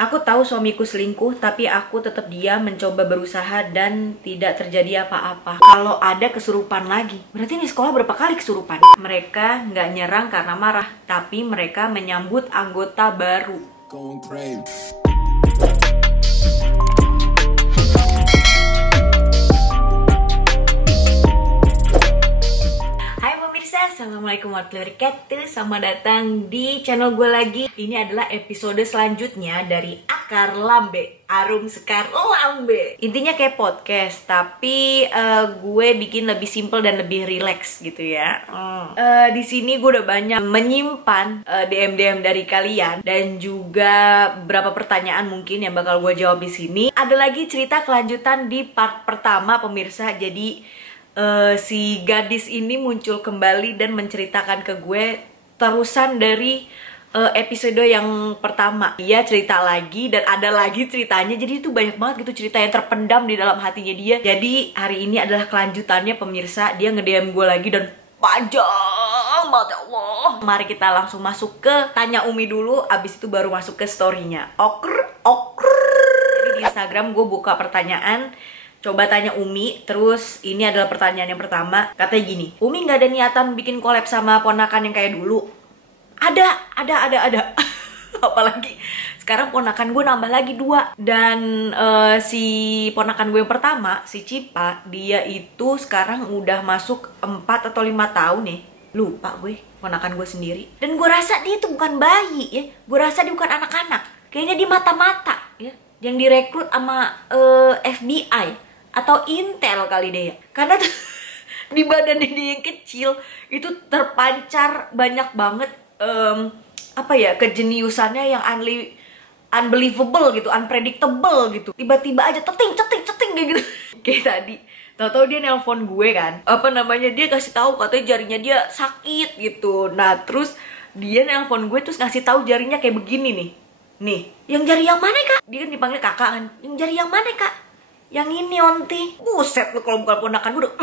Aku tahu suamiku selingkuh, tapi aku tetap diam, mencoba berusaha dan tidak terjadi apa-apa. Kalau ada kesurupan lagi, berarti ini sekolah berapa kali kesurupan? Mereka nggak nyerang karena marah, tapi mereka menyambut anggota baru. Assalamualaikum warahmatullahi wabarakatuh. Selamat datang di channel gue lagi. Ini adalah episode selanjutnya dari Akar Lambe, Arum Sekar Lambe. Intinya kayak podcast, tapi gue bikin lebih simple dan lebih relax gitu ya. Di sini gue udah banyak menyimpan DM dari kalian dan juga beberapa pertanyaan mungkin yang bakal gue jawab di sini. Ada lagi cerita kelanjutan di part pertama pemirsa. Jadi si gadis ini muncul kembali dan menceritakan ke gue terusan dari episode yang pertama. Dia cerita lagi dan ada lagi ceritanya. Jadi itu banyak banget gitu cerita yang terpendam di dalam hatinya dia. Jadi hari ini adalah kelanjutannya pemirsa. Dia nge-DM gue lagi dan panjang banget, ya Allah. Mari kita langsung masuk ke Tanya Umi dulu, abis itu baru masuk ke story-nya. Jadi di Instagram gue buka pertanyaan, coba tanya Umi. Terus ini adalah pertanyaan yang pertama. Katanya gini, Umi nggak ada niatan bikin collab sama ponakan yang kayak dulu? Ada Apalagi sekarang ponakan gue nambah lagi 2. Dan si ponakan gue yang pertama, si Cipa, dia itu sekarang udah masuk 4 atau 5 tahun ya. Lupa gue, ponakan gue sendiri. Dan gue rasa dia itu bukan bayi ya. Gue rasa dia bukan anak-anak. Kayaknya dia mata-mata ya, yang direkrut sama FBI atau Intel kali deh ya. Karena tuh di badannya dia yang kecil itu terpancar banyak banget kejeniusannya yang unbelievable gitu, unpredictable gitu. Tiba-tiba aja ceting kayak gitu. Kayak tadi tahu-tahu dia nelpon gue kan. Dia kasih tahu katanya jarinya dia sakit gitu. Nah, terus dia nelpon gue terus ngasih tahu jarinya kayak begini nih. Nih, yang jari yang mana, Kak? Dia kan dipanggil kakak kan. Yang jari yang mana, Kak? Yang ini, Onti. Buset lu, kalau bukan ponakan gue udah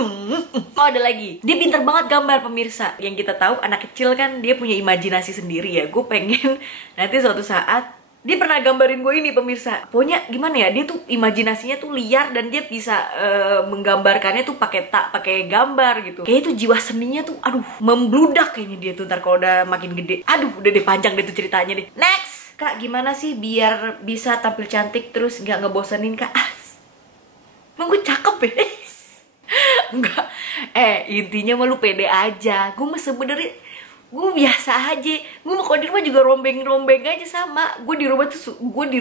Oh, ada lagi. Dia pinter banget gambar pemirsa. Yang kita tahu anak kecil kan dia punya imajinasi sendiri ya. Gue pengen nanti suatu saat dia pernah gambarin gue ini pemirsa. Pokoknya gimana ya, dia tuh imajinasinya tuh liar dan dia bisa menggambarkannya tuh pakai gambar gitu. Kayaknya tuh jiwa seninya tuh aduh membludak kayaknya dia tuh ntar kalau udah makin gede. Aduh, udah deh panjang deh tuh ceritanya deh. Next. Kak, gimana sih biar bisa tampil cantik terus nggak ngebosenin, Kak? Emang gue cakep ya? Enggak. Intinya mah lu pede aja. Gue mah sebenernya gue biasa aja. Gue mau kalau di rumah juga rombeng aja sama. Gue di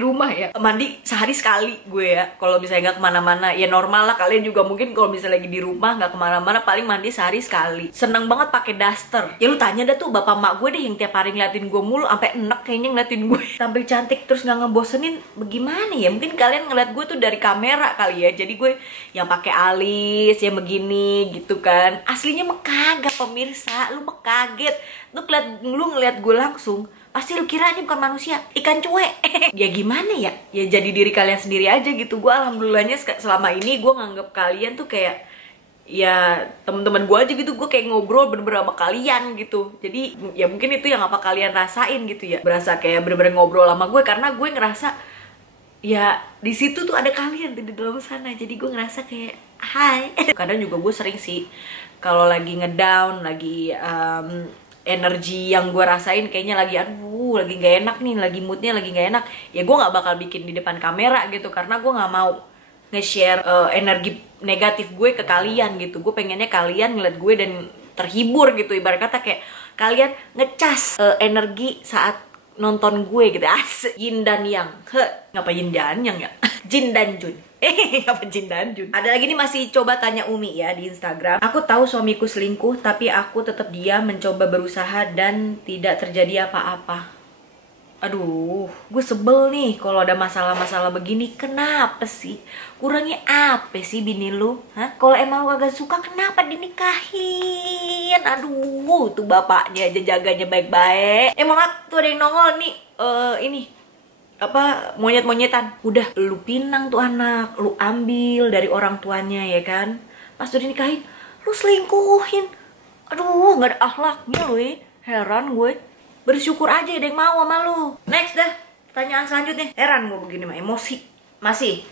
rumah ya mandi sehari sekali gue ya. Kalau misalnya nggak kemana-mana ya normal lah. Kalian juga mungkin kalau misalnya lagi di rumah nggak kemana-mana paling mandi sehari sekali. Seneng banget pakai daster. Ya lu tanya dah tuh bapak mak gue deh yang tiap hari ngeliatin gue mulu sampai enek kayaknya ngeliatin gue tampil cantik terus nggak ngebosenin. Bagaimana ya? Mungkin kalian ngeliat gue tuh dari kamera kali ya. Jadi gue yang pakai alis yang begini gitu kan. Aslinya mah kagak pemirsa. Lu mah kaget. Lu ngeliat gue langsung pasti lu kira ini bukan manusia, ikan cuek. Ya gimana ya? Ya jadi diri kalian sendiri aja gitu. Gue alhamdulillahnya selama ini gue nganggep kalian tuh kayak ya teman-teman gue aja gitu. Gue kayak ngobrol bener-bener sama kalian gitu. Jadi ya mungkin itu yang apa kalian rasain gitu ya. Berasa kayak bener-bener ngobrol sama gue karena gue ngerasa ya di situ tuh ada kalian tuh di dalam sana. Jadi gue ngerasa kayak hai. Kadang juga gue sering sih kalau lagi ngedown, lagi energi yang gue rasain kayaknya lagi lagi gak enak nih, lagi moodnya lagi gak enak, ya gue gak bakal bikin di depan kamera gitu karena gue gak mau nge-share energi negatif gue ke kalian gitu. Gue pengennya kalian ngeliat gue dan terhibur gitu, ibarat kata kayak kalian ngecas energi saat nonton gue gitu. Yin dan yang. Ngapa yin dan yang ya? Jin dan Jun. Ngapa Jin dan Jun? Ada lagi nih masih coba tanya Umi ya di Instagram. Aku tahu suamiku selingkuh, tapi aku tetap diam, mencoba berusaha dan tidak terjadi apa-apa. Aduh, gue sebel nih kalau ada masalah-masalah begini. Kenapa sih? Kurangnya apa sih bini lu? Kalau emang lu agak suka, kenapa dinikahin? Aduh, tuh bapaknya aja jaganya baik-baik. Malah tuh ada yang nongol nih, ini monyet-monyetan. Udah lu pinang tuh anak, lu ambil dari orang tuanya ya kan. Pas udah dinikahin, lu selingkuhin. Aduh, gak ada akhlaknya lu ya. Heran gue. Bersyukur aja ada yang mau sama lu. Next dah. pertanyaan selanjutnya. Heran gue begini mah, emosi. Masih.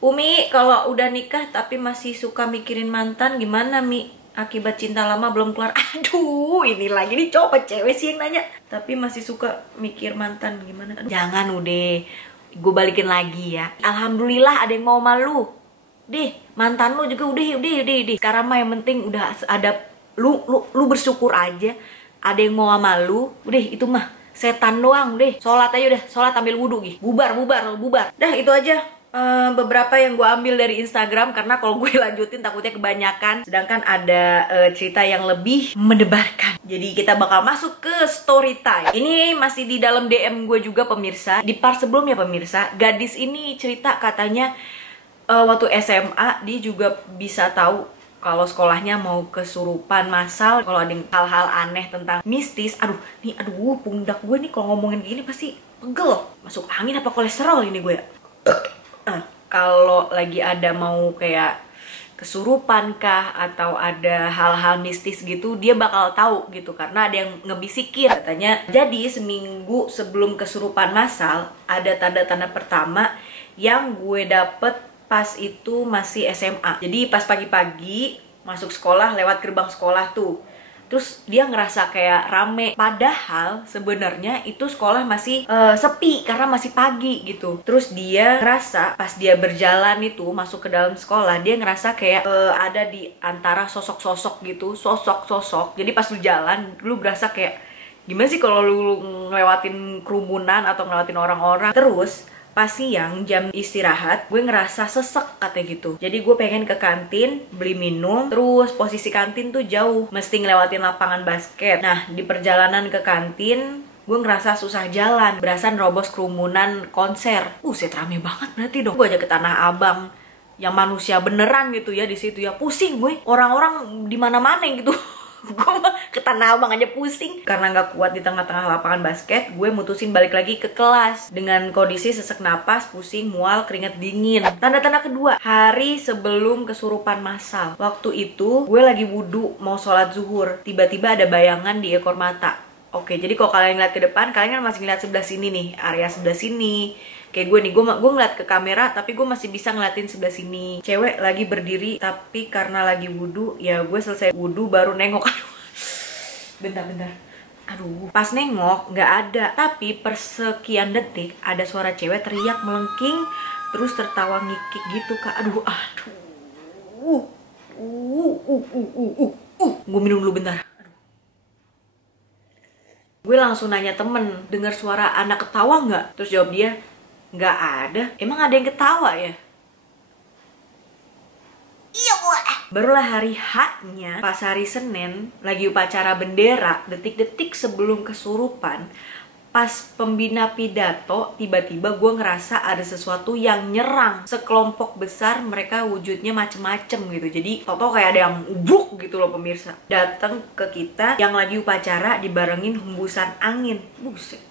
Umi, kalau udah nikah tapi masih suka mikirin mantan, gimana Mi? Akibat cinta lama belum kelar. Aduh, ini lagi nih, coba cewek sih yang nanya. Tapi masih suka mikir mantan, gimana? Aduh. Jangan udah, gue balikin lagi ya. Alhamdulillah ada yang mau malu. Deh, mantan lu juga udah. Sekarang mah yang penting udah ada lu bersyukur aja. Ada yang mau sama lu, udah itu mah setan doang deh. Sholat aja udah, sholat ambil wudhu gitu. Bubar. Dah itu aja. Beberapa yang gue ambil dari Instagram, karena kalau gue lanjutin takutnya kebanyakan. Sedangkan ada cerita yang lebih mendebarkan. Jadi kita bakal masuk ke story time. Ini masih di dalam DM gue juga pemirsa. Di part sebelumnya pemirsa, gadis ini cerita katanya waktu SMA dia juga bisa tahu kalau sekolahnya mau kesurupan massal, kalau ada hal-hal aneh tentang mistis. Aduh pundak gue nih kalau ngomongin gini pasti pegel. Masuk angin apa kolesterol ini gue ya? Kalau lagi ada mau kayak kesurupan kah atau ada hal-hal mistis gitu, dia bakal tahu gitu karena ada yang ngebisikin katanya. Jadi seminggu sebelum kesurupan massal ada tanda-tanda pertama yang gue dapet pas itu masih SMA. Jadi pas pagi-pagi masuk sekolah lewat gerbang sekolah tuh. Terus dia ngerasa kayak rame, padahal sebenarnya itu sekolah masih sepi karena masih pagi gitu. Terus dia ngerasa pas dia berjalan itu masuk ke dalam sekolah, dia ngerasa kayak ada di antara sosok-sosok gitu, sosok-sosok. Jadi pas lu jalan, lu berasa kayak gimana sih kalau lu ngelewatin kerumunan atau ngelewatin orang-orang. Terus pas siang jam istirahat gue ngerasa sesek katanya gitu. Jadi gue pengen ke kantin beli minum. Terus posisi kantin tuh jauh, mesti ngelewatin lapangan basket. Nah di perjalanan ke kantin gue ngerasa susah jalan, berasa nerobos kerumunan konser. Set rame banget berarti dong. Gue aja ke Tanah Abang yang manusia beneran gitu ya di situ ya, pusing gue. Orang-orang di mana-mana gitu. Gue mah ke Tanah Abang aja pusing. Karena gak kuat di tengah-tengah lapangan basket, gue mutusin balik lagi ke kelas dengan kondisi sesak napas, pusing, mual, keringet dingin. Tanda-tanda kedua, hari sebelum kesurupan massal. Waktu itu gue lagi wudhu mau sholat zuhur, tiba-tiba ada bayangan di ekor mata. Oke, jadi kalau kalian ngeliat ke depan, kalian kan masih ngeliat sebelah sini nih, area sebelah sini. Kayak gue nih, gue ngeliat ke kamera tapi gue masih bisa ngeliatin sebelah sini. Cewek lagi berdiri tapi karena lagi wudhu, ya gue selesai wudhu baru nengok. Bentar. Aduh, pas nengok nggak ada. Tapi persekian detik ada suara cewek teriak melengking, terus tertawa ngikik gitu kak. Gue minum dulu bentar. Gue langsung nanya temen, dengar suara anak ketawa nggak? Terus jawab dia, nggak ada. Emang ada yang ketawa ya? Iya gue. Barulah hari H-nya, pas hari Senin, lagi upacara bendera, detik-detik sebelum kesurupan, pas pembina pidato, tiba-tiba gue ngerasa ada sesuatu yang nyerang. Sekelompok besar, mereka wujudnya macem-macem gitu. Jadi tau-tau kayak ada yang ubruk gitu loh pemirsa. Datang ke kita yang lagi upacara dibarengin hembusan angin. Buset.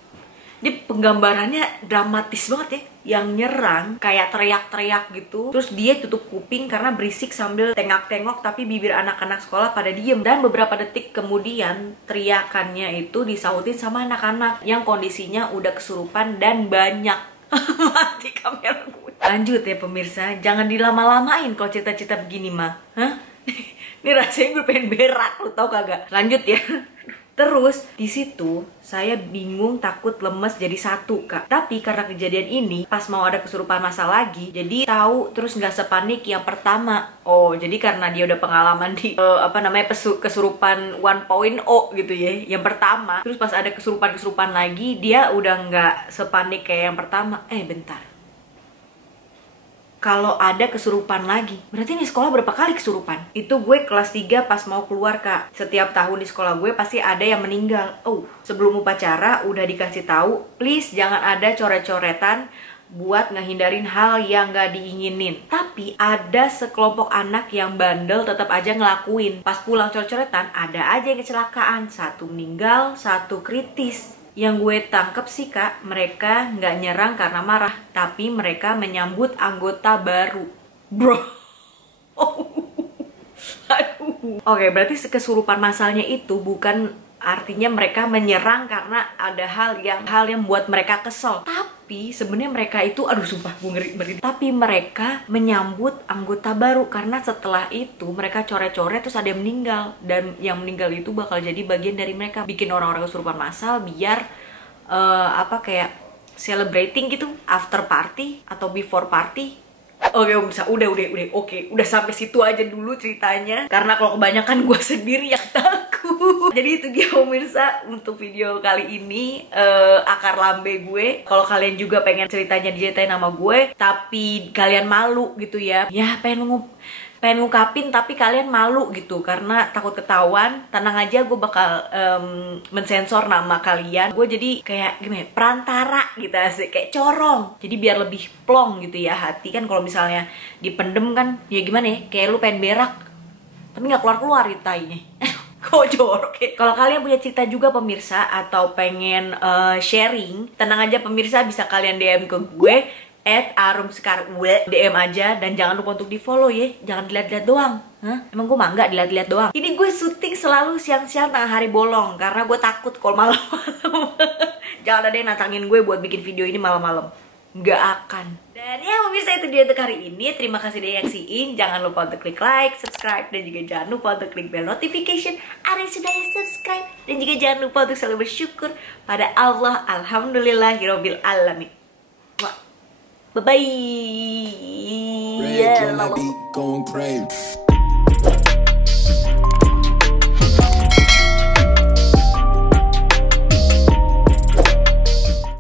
Dia penggambarannya dramatis banget ya. Yang nyerang kayak teriak-teriak gitu. Terus dia tutup kuping karena berisik sambil tengok-tengok, tapi bibir anak-anak sekolah pada diem. Dan beberapa detik kemudian teriakannya itu disautin sama anak-anak yang kondisinya udah kesurupan dan banyak. Mati kamera gue. Lanjut ya pemirsa, jangan dilama-lamain kalau cerita-cerita begini mah. Ini rasanya gue pengen berak, lu tau kagak? Lanjut ya. Terus di situ saya bingung, takut, lemes jadi satu kak. Tapi karena kejadian ini pas mau ada kesurupan massal lagi, jadi tahu terus nggak sepanik yang pertama. Oh jadi karena dia udah pengalaman di kesurupan 1.0 gitu ya, yang pertama. Terus pas ada kesurupan lagi dia udah nggak sepanik kayak yang pertama. Bentar. Kalau ada kesurupan lagi, berarti ini sekolah berapa kali kesurupan? Itu gue kelas 3 pas mau keluar kak. Setiap tahun di sekolah gue pasti ada yang meninggal. Sebelum upacara udah dikasih tahu, please jangan ada coret-coretan buat ngehindarin hal yang gak diinginin. Tapi ada sekelompok anak yang bandel tetap aja ngelakuin. Pas pulang coret-coretan ada aja yang kecelakaan. Satu meninggal, satu kritis. Yang gue tangkep sih kak, mereka nggak nyerang karena marah, tapi mereka menyambut anggota baru. Bro. Aduh. Oke, berarti kesurupan massalnya itu bukan artinya mereka menyerang karena ada hal yang membuat mereka kesel. Tapi sebenarnya mereka itu, aduh sumpah gue ngeri. Tapi mereka menyambut anggota baru karena setelah itu mereka coret-coret terus ada yang meninggal, dan yang meninggal itu bakal jadi bagian dari mereka bikin orang-orang kesurupan massal biar kayak celebrating gitu, after party atau before party. Oke, bisa, udah, oke, udah sampai situ aja dulu ceritanya. Karena kalau kebanyakan gue sendiri yang takut. Jadi itu dia pemirsa untuk video kali ini, akar lambe gue. Kalau kalian juga pengen ceritanya diceritain sama gue, tapi kalian malu gitu ya, pengen ngungkapin tapi kalian malu gitu karena takut ketahuan, tenang aja, gue bakal mensensor nama kalian. Gue jadi kayak gimana ya, perantara gitu sih, kayak corong, jadi biar lebih plong gitu ya hati. Kan kalau misalnya dipendem kan ya gimana ya, kayak lu pengen berak tapi nggak keluar tainya. Kok jorok ya? Kalau kalian punya cerita juga pemirsa atau pengen sharing, tenang aja pemirsa, bisa kalian DM ke gue @arumsekarwe, DM aja, dan jangan lupa untuk di follow ya, jangan dilihat-lihat doang. Emang gue mah nggak dilihat-lihat doang. Ini gue syuting selalu siang-siang tengah hari bolong karena gue takut kalau malam-malam. Jangan ada yang nantangin gue buat bikin video ini malam-malam, nggak akan. Dan ya pemirsa, itu dia untuk hari ini. Terima kasih udah nyaksiin. Jangan lupa untuk klik like, subscribe, dan juga jangan lupa untuk klik bell notification ada yang sudah subscribe. Dan juga jangan lupa untuk selalu bersyukur pada Allah. Alhamdulillahirabbil alamin. Bye-bye. Red, going crazy.